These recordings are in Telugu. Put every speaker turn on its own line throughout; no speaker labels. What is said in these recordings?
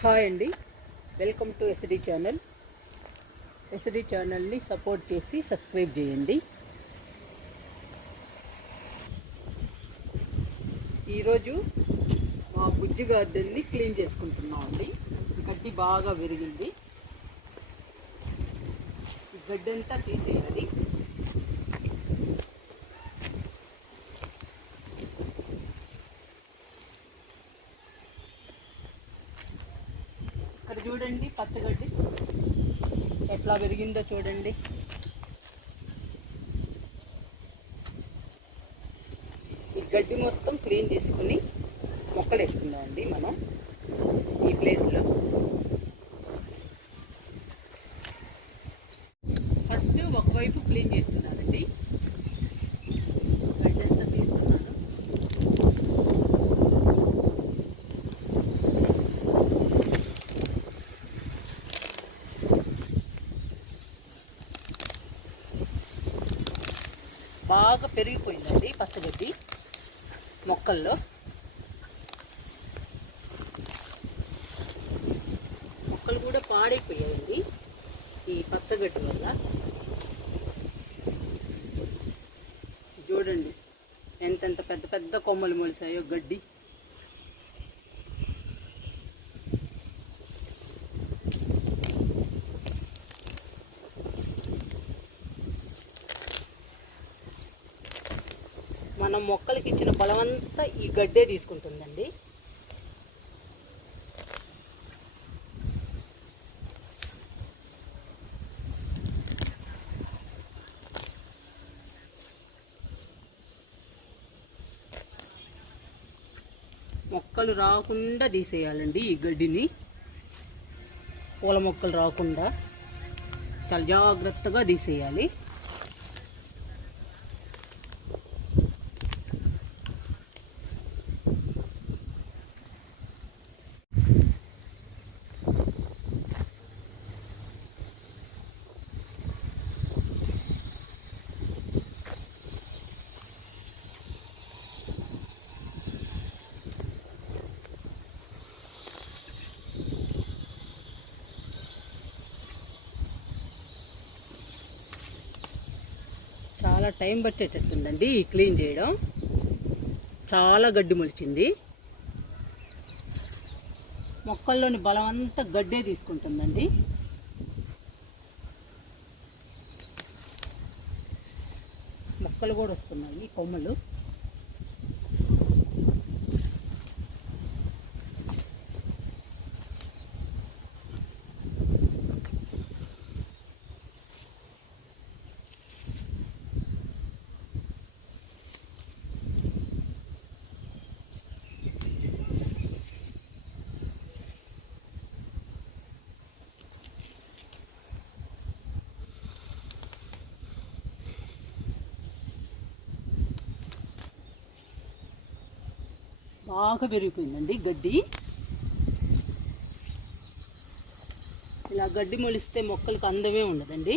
హాయ్ అండి. Welcome to SD channel. SD ఛానల్ని సపోర్ట్ చేసి సబ్స్క్రైబ్ చేయండి. ఈరోజు మా బుజ్జి గార్డెన్ని క్లీన్ చేసుకుంటున్నాం అండి. గడ్డి బాగా విరిగింది. గడ్డంతా తీసేయాలి. చూడండి పచ్చగడ్డి. ఎట్లా పెరిగిందో చూడండి. ఈ గడ్డి మొత్తం క్లీన్ చేసుకుని మొక్కలు వేసుకుందామండి మనం ఈ ప్లేస్లో. ఫస్ట్ ఒకవైపు క్లీన్ చేస్తున్నాం గడ్డి అంతా తీస్తున్నాను బాగా పెరిగిపోయిందండి పచ్చగడ్డి మొక్కల్లో. మొక్కలు కూడా పాడైపోయాయండి ఈ పచ్చగడ్డి వల్ల. చూడండి ఎంతెంత పెద్ద పెద్ద కొమ్మలు మొలిసాయో గడ్డి. మనం మొక్కలకి ఇచ్చిన బలమంతా ఈ గడ్డే తీసుకుంటుందండి. మొక్కలు రాకుండా తీసేయాలండి ఈ గడ్డిని. పూల మొక్కలు రాకుండా చాలా జాగ్రత్తగా తీసేయాలి. చాలా టైం పట్టేటట్టుందండి ఈ క్లీన్ చేయడం. చాలా గడ్డి మొలిచింది. మొక్కల్లోని బలం అంతా గడ్డే తీసుకుంటుందండి. మొక్కలు కూడా వస్తున్నాయి కొమ్మలు. బాగా పెరిగిపోయిందండి గడ్డి. ఇలా గడ్డి మొలిస్తే మొక్కలకు అందమే ఉండదండి.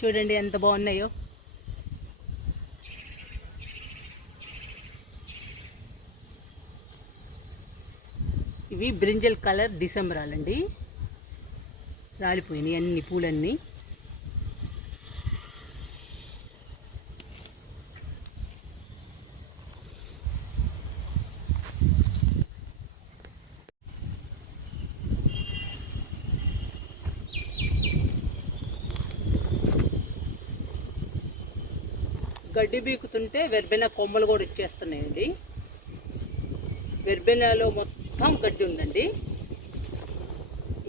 చూడండి ఎంత బాగున్నాయో. ఇవి బ్రింజల్ కలర్ డిసెంబరాలండి. రాలిపోయినాయి అన్ని పూలన్నీ. గడ్డి బీకుతుంటే వెర్బెన కొమ్మలు కూడా ఇచ్చేస్తున్నాయండి వెర్బెనలో మొత్తం గడ్డి ఉందండి.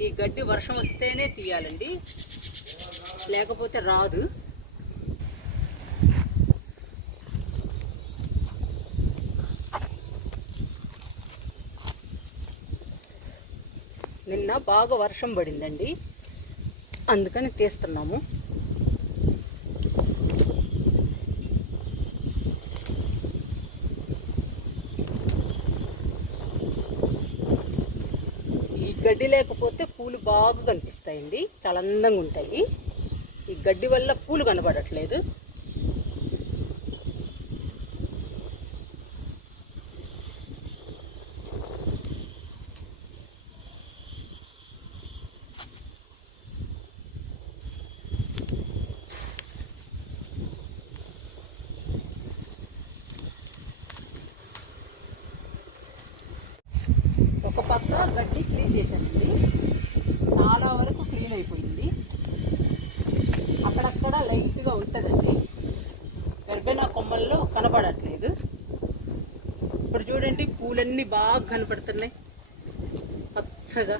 ఈ గడ్డి వర్షం వస్తేనే తీయాలండి. లేకపోతే రాదు. నిన్న బాగా వర్షం పడిందండి. అందుకని తీస్తున్నాము. గడ్డి లేకపోతే పూలు బాగా కనిపిస్తాయండి. చాలా అందంగా ఉంటాయి. ఈ గడ్డి వల్ల పూలు కనబడట్లేదు. పక్క గడ్డి క్లీన్ చేశానండి. చాలా వరకు క్లీన్ అయిపోయింది. అక్కడక్కడ లైట్గా ఉంటుందండి. గర్భన కొమ్మల్లో కనపడట్లేదు ఇప్పుడు చూడండి పూలన్నీ బాగా కనపడుతున్నాయి. పచ్చగా.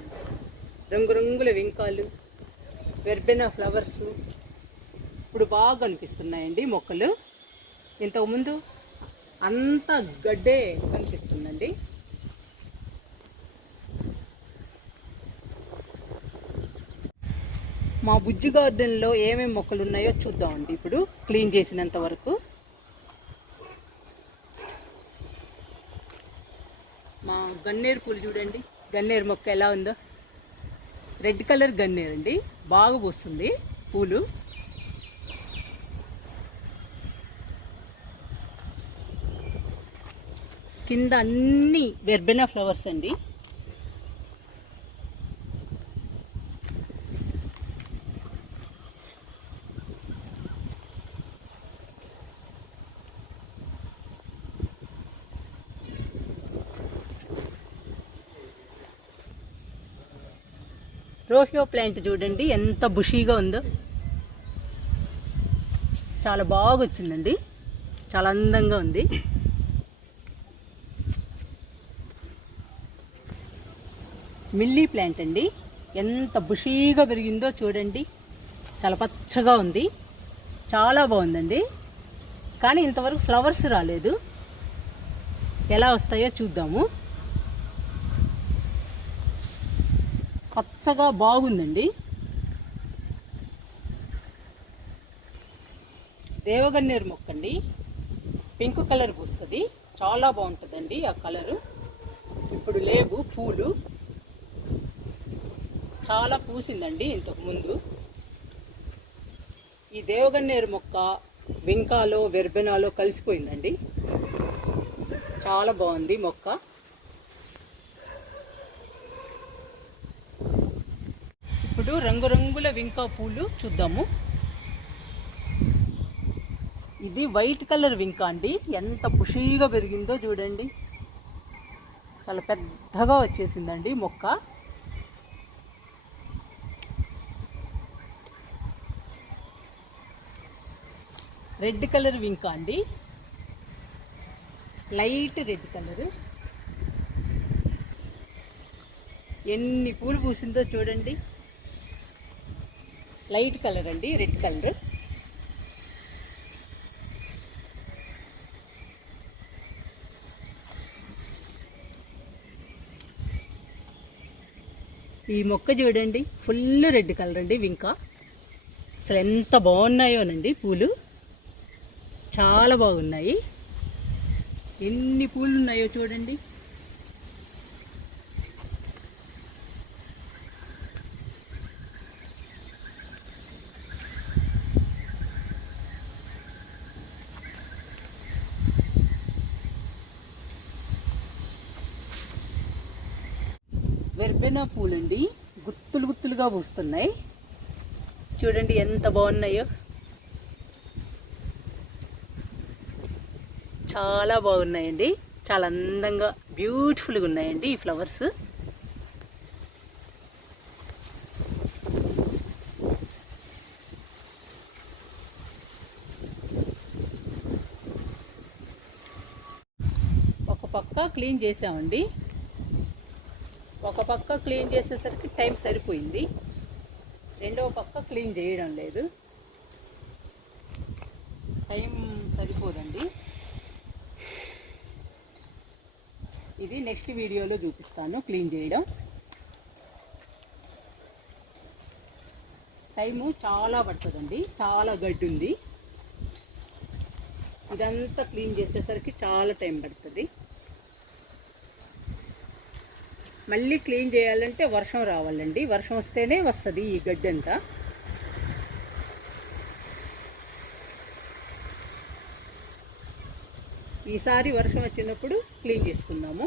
రంగురంగుల వెంకాలు వెర్బెనా ఫ్లవర్స్. ఇప్పుడు బాగా కనిపిస్తున్నాయండి మొక్కలు. ఇంతకుముందు అంతా గడ్డే కనిపిస్తుందండి. మా బుజ్జి గార్డెన్లో ఏమేమి మొక్కలు ఉన్నాయో చూద్దామండి. ఇప్పుడు క్లీన్ చేసినంత వరకు. మా గన్నేరు పూలు చూడండి. గన్నేరు మొక్క ఎలా ఉందో. రెడ్ కలర్ గన్నేరు అండి. బాగా పోస్తుంది పూలు. కింద అన్నీ వెర్బెనా ఫ్లవర్స్ అండి. రోహియో ప్లాంట్ చూడండి ఎంత బుషీగా ఉందో. చాలా బాగా వచ్చిందండి చాలా అందంగా ఉంది. మిల్లీ ప్లాంట్ అండి. ఎంత బుషీగా పెరిగిందో చూడండి. చాలా పచ్చగా ఉంది. చాలా బాగుందండి. కానీ ఇంతవరకు ఫ్లవర్స్ రాలేదు. ఎలా వస్తాయో చూద్దాము. పచ్చగా బాగుందండి. దేవగన్నేరు మొక్క అండి పింక్ కలర్ పూస్తుంది. చాలా బాగుంటుందండి ఆ కలరు. ఇప్పుడు లేవు పూలు. చాలా పూసిందండి ఇంతకు ముందు. ఈ దేవగన్నేరు మొక్క వెంకాలో వెర్బెనాలో కలిసిపోయిందండి. చాలా బాగుంది మొక్క. ఇప్పుడు రంగురంగుల వింకా పూలు చూద్దాము. ఇది వైట్ కలర్ వింకా అండి. ఎంత పుషీగా పెరిగిందో చూడండి. చాలా పెద్దగా వచ్చేసిందండి మొక్క. రెడ్ కలర్ వింకా అండి. Light red colour. ఎన్ని పూలు పూసిందో చూడండి. లైట్ కలర్ అండి రెడ్ కలర్. ఈ మొక్క చూడండి ఫుల్ రెడ్ కలర్ అండి ఇంకా అసలు ఎంత బాగున్నాయోనండి పూలు. చాలా బాగున్నాయి. ఎన్ని పూలు ఉన్నాయో చూడండి. వెర్బెనా పూలండి. గుత్తులు గుత్తులుగా పూస్తున్నాయి. చూడండి ఎంత బాగున్నాయో. చాలా బాగున్నాయండి. చాలా అందంగా బ్యూటిఫుల్గా ఉన్నాయండి ఈ ఫ్లవర్స్. ఒక పక్క క్లీన్ చేసామండి. ఒక పక్క క్లీన్ చేసేసరికి టైం సరిపోయింది. రెండవ పక్క క్లీన్ చేయడం లేదు. టైం సరిపోదండి. ఇది నెక్స్ట్ వీడియోలో చూపిస్తాను క్లీన్ చేయడం. టైము చాలా పడుతుందండి. చాలా గడ్డి ఉంది. ఇదంతా క్లీన్ చేసేసరికి చాలా టైం పడుతుంది. మళ్ళీ క్లీన్ చేయాలంటే వర్షం రావాలండి. వర్షం వస్తేనే వస్తుంది ఈ గడ్డి అంతా. ఈసారి వర్షం వచ్చినప్పుడు క్లీన్ చేసుకుందాము.